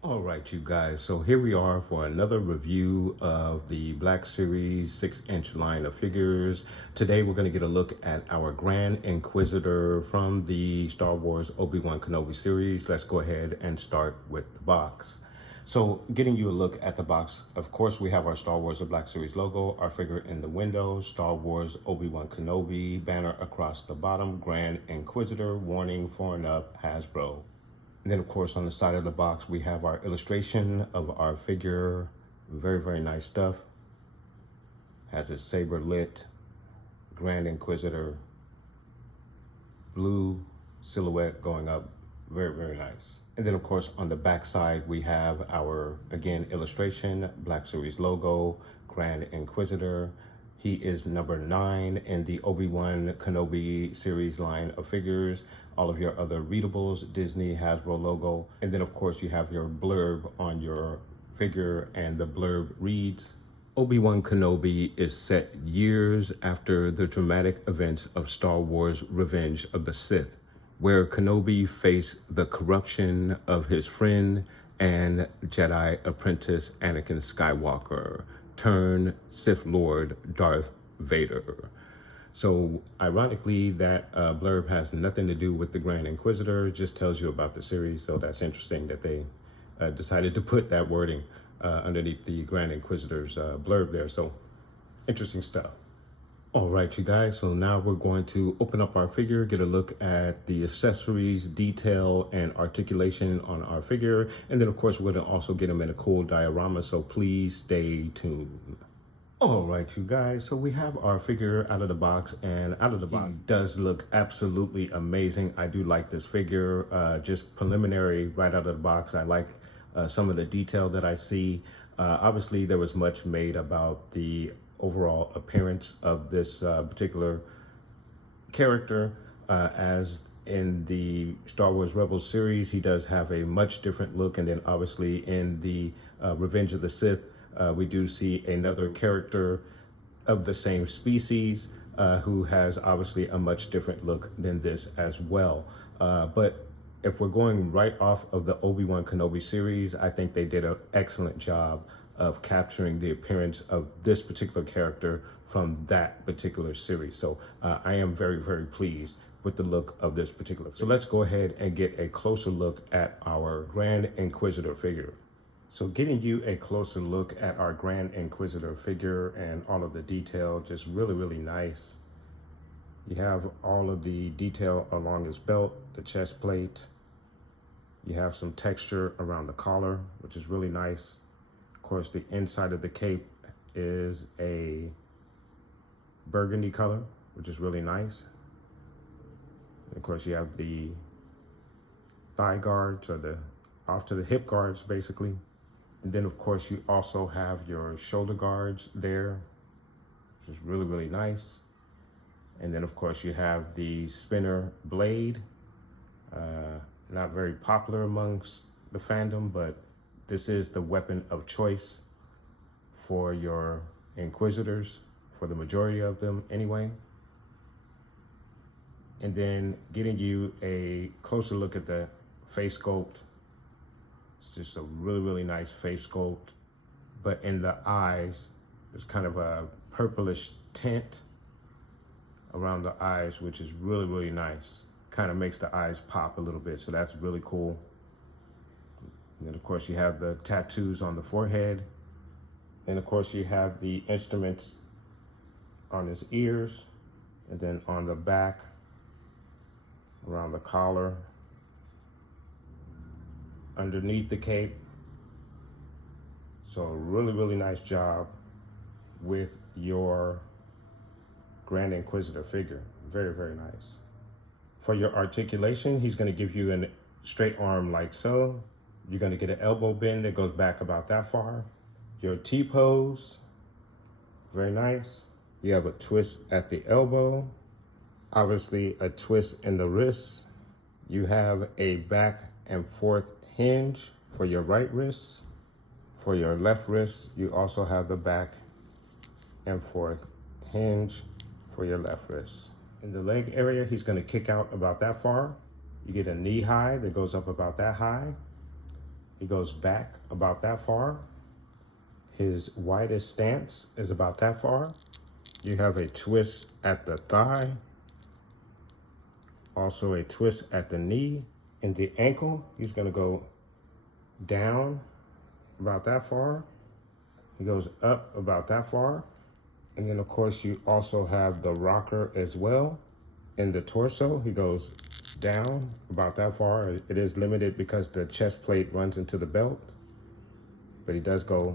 All right, you guys, so here we are for another review of the Black Series 6-inch line of figures. Today we're going to get a look at our Grand Inquisitor from the Star Wars Obi-Wan Kenobi series. Let's go ahead and start with the box. So getting you a look at the box, of course we have our Star Wars The Black Series logo, our figure in the window, Star Wars Obi-Wan Kenobi banner across the bottom, Grand Inquisitor, warning, foreign up, Hasbro. And then, of course, on the side of the box, we have our illustration of our figure. Very, very nice stuff. Has a saber lit, Grand Inquisitor, blue silhouette going up. Very, very nice. And then, of course, on the back side, we have our, again, illustration, Black Series logo, Grand Inquisitor. He is number 9 in the Obi-Wan Kenobi series line of figures. All of your other readables, Disney, Hasbro logo. And then, of course, you have your blurb on your figure, and the blurb reads, Obi-Wan Kenobi is set years after the dramatic events of Star Wars Revenge of the Sith, where Kenobi faced the corruption of his friend and Jedi apprentice Anakin Skywalker, turned Sith Lord Darth Vader. So ironically, that blurb has nothing to do with the Grand Inquisitor. It just tells you about the series. So that's interesting that they decided to put that wording underneath the Grand Inquisitor's blurb there. So interesting stuff. All right, you guys. So now we're going to open up our figure, get a look at the accessories, detail, and articulation on our figure. And then, of course, we're going to also get them in a cool diorama. So please stay tuned. All right, you guys, so we have our figure out of the box, and out of the box does look absolutely amazing. I do like this figure, just preliminary right out of the box. I like some of the detail that I see. Obviously, there was much made about the overall appearance of this particular character. As in the Star Wars Rebels series, he does have a much different look, and then obviously in the Revenge of the Sith, we do see another character of the same species who has obviously a much different look than this as well. But if we're going right off of the Obi-Wan Kenobi series, I think they did an excellent job of capturing the appearance of this particular character from that particular series. So I am very, very pleased with the look of this particular figure. So let's go ahead and get a closer look at our Grand Inquisitor figure. So getting you a closer look at our Grand Inquisitor figure and all of the detail, just really, really nice. You have all of the detail along his belt, the chest plate. You have some texture around the collar, which is really nice. Of course, the inside of the cape is a burgundy color, which is really nice. And of course, you have the thigh guards, or the off to the hip guards, basically. And then, of course, you also have your shoulder guards there, which is really, really nice. And then, of course, you have the spinner blade. Not very popular amongst the fandom, but this is the weapon of choice for your Inquisitors, for the majority of them anyway. And then getting you a closer look at the face sculpt. It's just a really, really nice face sculpt. But in the eyes, there's kind of a purplish tint around the eyes, which is really, really nice. Kind of makes the eyes pop a little bit, so that's really cool. And then, of course, you have the tattoos on the forehead. And, of course, you have the instruments on his ears. And then on the back, around the collar, underneath the cape. So really, really nice job with your Grand Inquisitor figure. Very, very nice. For your articulation, he's going to give you a straight arm like so. You're going to get an elbow bend that goes back about that far. Your T-pose, very nice. You have a twist at the elbow, obviously a twist in the wrist. You have a back and forth hinge for your right wrist. For your left wrist, you also have the back and forth hinge for your left wrist. In the leg area, he's gonna kick out about that far. You get a knee high that goes up about that high. He goes back about that far. His widest stance is about that far. You have a twist at the thigh. Also a twist at the knee. In the ankle, he's gonna go down about that far. He goes up about that far. And then of course you also have the rocker as well. In the torso, he goes down about that far. It is limited because the chest plate runs into the belt, but he does go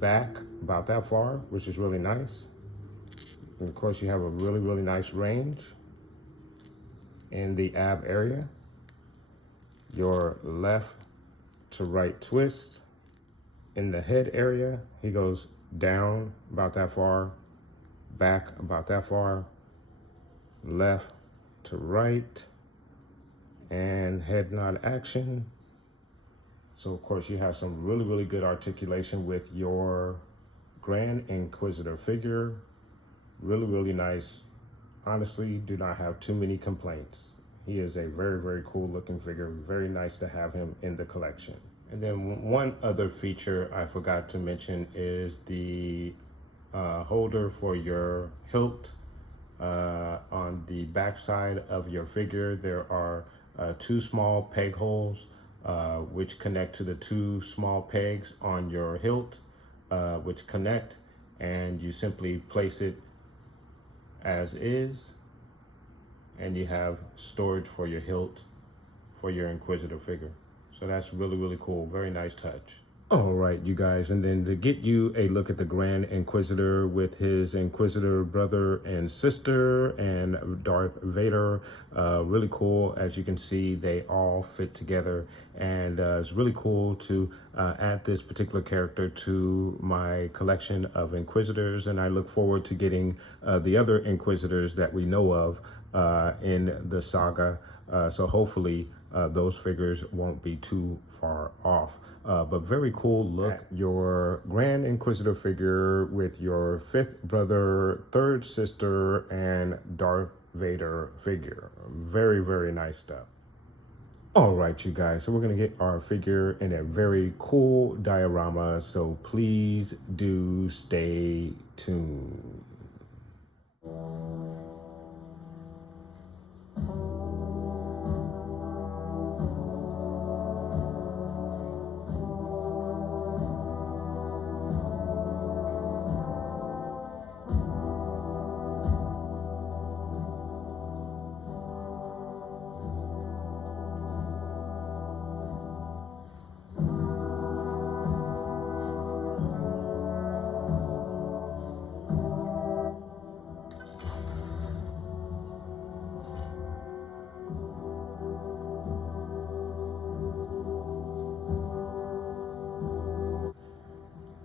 back about that far, which is really nice. And of course you have a really, really nice range in the ab area. Your left to right twist. In the head area, he goes down about that far, back about that far, left to right, and head nod action. So of course you have some really, really good articulation with your Grand Inquisitor figure. Really, really nice. Honestly, do not have too many complaints. He is a very, very cool looking figure. Very nice to have him in the collection. And then one other feature I forgot to mention is the holder for your hilt. On the back side of your figure, there are two small peg holes which connect to the two small pegs on your hilt, which connect, and you simply place it as is, and you have storage for your hilt for your Inquisitor figure. So that's really, really cool. Very nice touch. All right, you guys, and then to get you a look at the Grand Inquisitor with his Inquisitor brother and sister and Darth Vader, really cool. As you can see, they all fit together, and it's really cool to add this particular character to my collection of Inquisitors, and I look forward to getting the other Inquisitors that we know of in the saga. So hopefully those figures won't be too far off. But very cool look. Your Grand Inquisitor figure with your fifth brother, third sister, and Darth Vader figure. Very, very nice stuff. All right, you guys, so we're gonna get our figure in a very cool diorama, so please do stay tuned.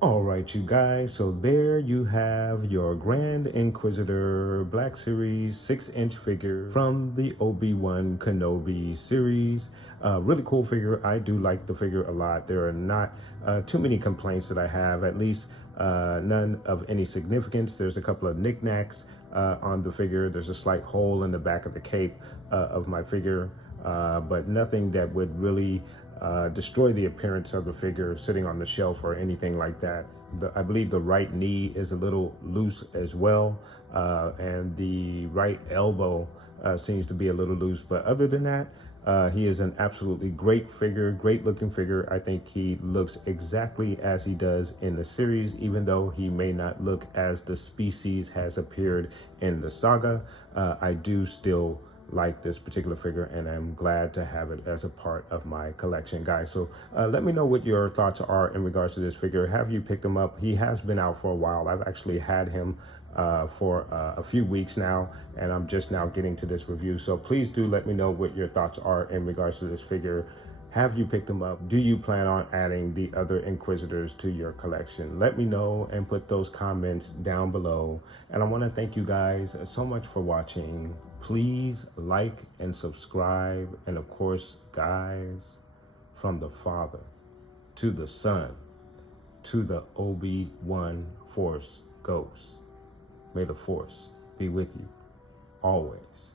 All right, you guys, so there you have your Grand Inquisitor Black Series 6-inch figure from the Obi-Wan Kenobi series. Really cool figure. I do like the figure a lot. There are not too many complaints that I have, at least none of any significance. There's a couple of knickknacks on the figure. There's a slight hole in the back of the cape of my figure, but nothing that would really destroy the appearance of the figure sitting on the shelf or anything like that. I believe the right knee is a little loose as well, and the right elbow seems to be a little loose, but other than that, he is an absolutely great figure, great looking figure. I think he looks exactly as he does in the series, even though he may not look as the species has appeared in the saga. I do still like this particular figure, and I'm glad to have it as a part of my collection, guys. So let me know what your thoughts are in regards to this figure. Have you picked him up? He has been out for a while. I've actually had him for a few weeks now, and I'm just now getting to this review. So please do let me know what your thoughts are in regards to this figure. Have you picked them up? Do you plan on adding the other Inquisitors to your collection? Let me know and put those comments down below. And I want to thank you guys so much for watching. Please like and subscribe. And of course, guys, from the Father to the Son to the Obi-Wan Force Ghost, may the Force be with you always.